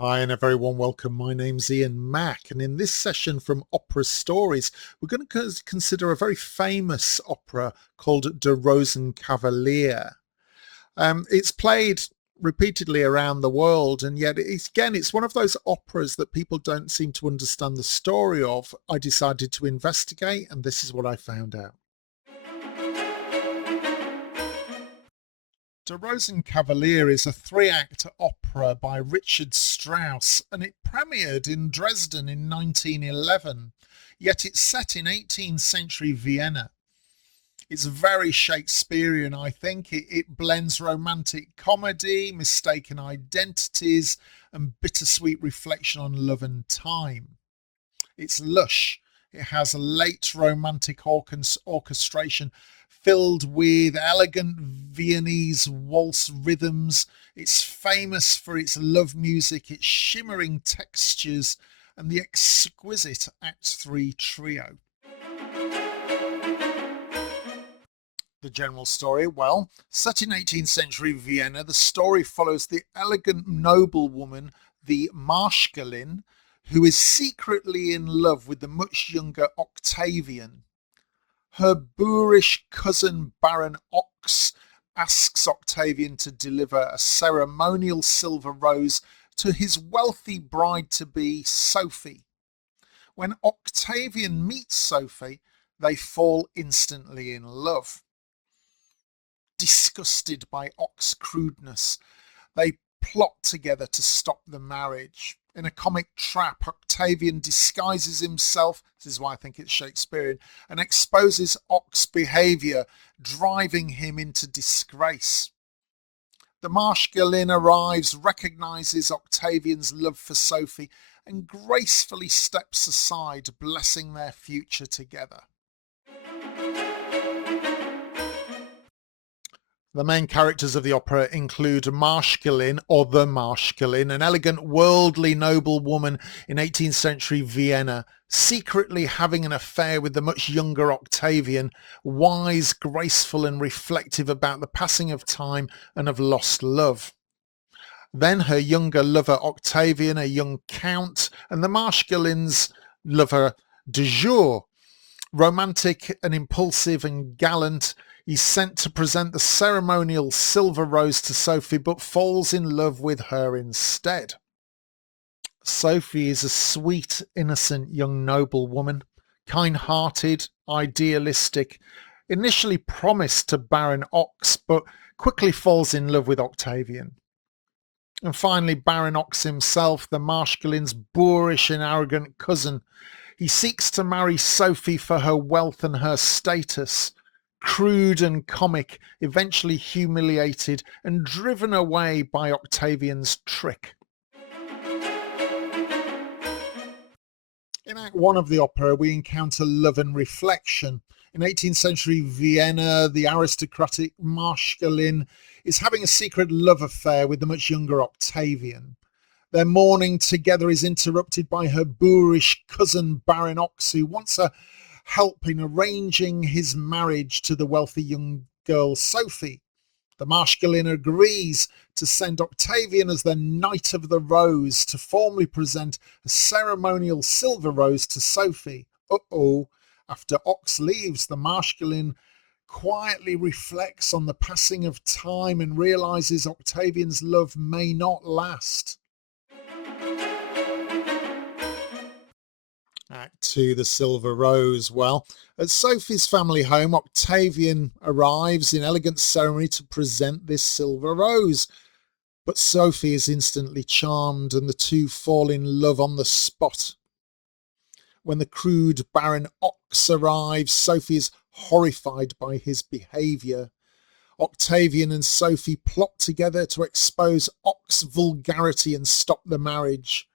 Hi and a very warm welcome. My name's Ian Mack, and in this session from Opera Stories, we're going to consider a very famous opera called Der Rosenkavalier. It's played repeatedly around the world, and yet it's one of those operas that people don't seem to understand the story of. I decided to investigate, and this is what I found out. Der Rosenkavalier is a three-act opera by Richard Strauss, and it premiered in Dresden in 1911, yet it's set in 18th century Vienna. It's very Shakespearean, I think. It blends romantic comedy, mistaken identities, and bittersweet reflection on love and time. It's lush. It has a late romantic orchestration filled with elegant Viennese waltz rhythms. It's famous for its love music, its shimmering textures, and the exquisite Act 3 trio. The general story, well, set in 18th century Vienna, the story follows the elegant noblewoman, the Marschallin, who is secretly in love with the much younger Octavian. Her boorish cousin Baron Ox asks Octavian to deliver a ceremonial silver rose to his wealthy bride-to-be, Sophie. When Octavian meets Sophie, they fall instantly in love. Disgusted by Ox's crudeness, they plot together to stop the marriage. In a comic trap, Octavian disguises himself, this is why I think it's Shakespearean, and exposes Ox's behaviour, driving him into disgrace. The Marschallin arrives, recognises Octavian's love for Sophie, and gracefully steps aside, blessing their future together. The main characters of the opera include Marschallin, or the Marschallin, an elegant worldly noblewoman in 18th century Vienna, secretly having an affair with the much younger Octavian, wise, graceful and reflective about the passing of time and of lost love. Then her younger lover Octavian, a young count, and the Marschallin's lover de jour, romantic and impulsive and gallant. He's sent to present the ceremonial silver rose to Sophie, but falls in love with her instead. Sophie is a sweet, innocent young noblewoman, kind-hearted, idealistic, initially promised to Baron Ox, but quickly falls in love with Octavian. And finally, Baron Ox himself, the Marschallin's boorish and arrogant cousin. He seeks to marry Sophie for her wealth and her status. Crude and comic, eventually humiliated and driven away by Octavian's trick. In Act 1 of the opera, we encounter love and reflection. In 18th century Vienna, the aristocratic Marschallin is having a secret love affair with the much younger Octavian. Their mourning together is interrupted by her boorish cousin Baron Ox, who wants her help in arranging his marriage to the wealthy young girl Sophie. The Marschallin agrees to send Octavian as the Knight of the Rose to formally present a ceremonial silver rose to Sophie. After Ox leaves, the Marschallin quietly reflects on the passing of time and realizes Octavian's love may not last. Act 2, the Silver Rose. Well, at Sophie's family home, Octavian arrives in elegant ceremony to present this silver rose. But Sophie is instantly charmed and the two fall in love on the spot. When the crude Baron Ox arrives, Sophie is horrified by his behaviour. Octavian and Sophie plot together to expose Ox's vulgarity and stop the marriage.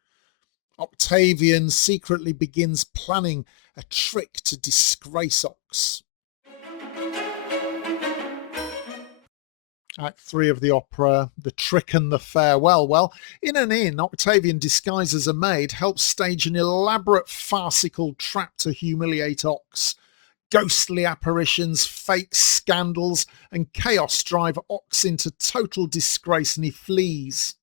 Octavian secretly begins planning a trick to disgrace Ox. Act 3 of the opera, The Trick and the Farewell. Well, in an inn, Octavian, disguised as a maid, helps stage an elaborate farcical trap to humiliate Ox. Ghostly apparitions, fake scandals, and chaos drive Ox into total disgrace, and he flees.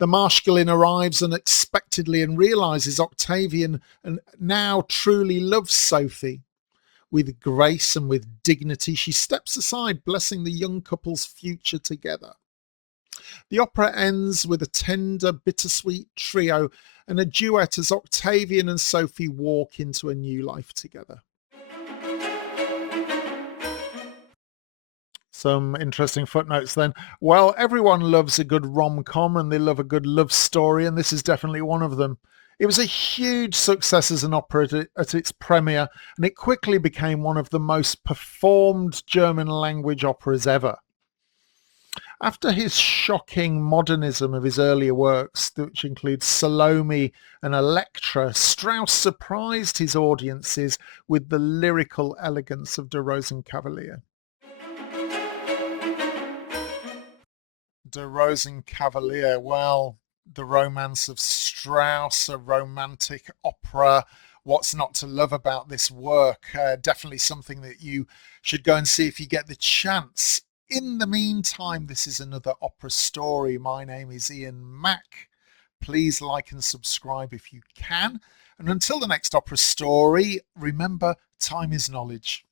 The Marschallin arrives unexpectedly and realizes Octavian and now truly loves Sophie. With grace and with dignity, she steps aside, blessing the young couple's future together. The opera ends with a tender, bittersweet trio and a duet as Octavian and Sophie walk into a new life together. Some interesting footnotes then. Well, everyone loves a good rom-com and they love a good love story, and this is definitely one of them. It was a huge success as an opera at its premiere, and it quickly became one of the most performed German language operas ever. After his shocking modernism of his earlier works, which include Salome and Elektra, Strauss surprised his audiences with the lyrical elegance of Der Rosenkavalier. Der Rosenkavalier, well, the romance of Strauss, a romantic opera. What's not to love about this work? Definitely something that you should go and see if you get the chance. In the meantime, this is another opera story. My name is Ian Mack. Please like and subscribe if you can. And until the next opera story, remember, time is knowledge.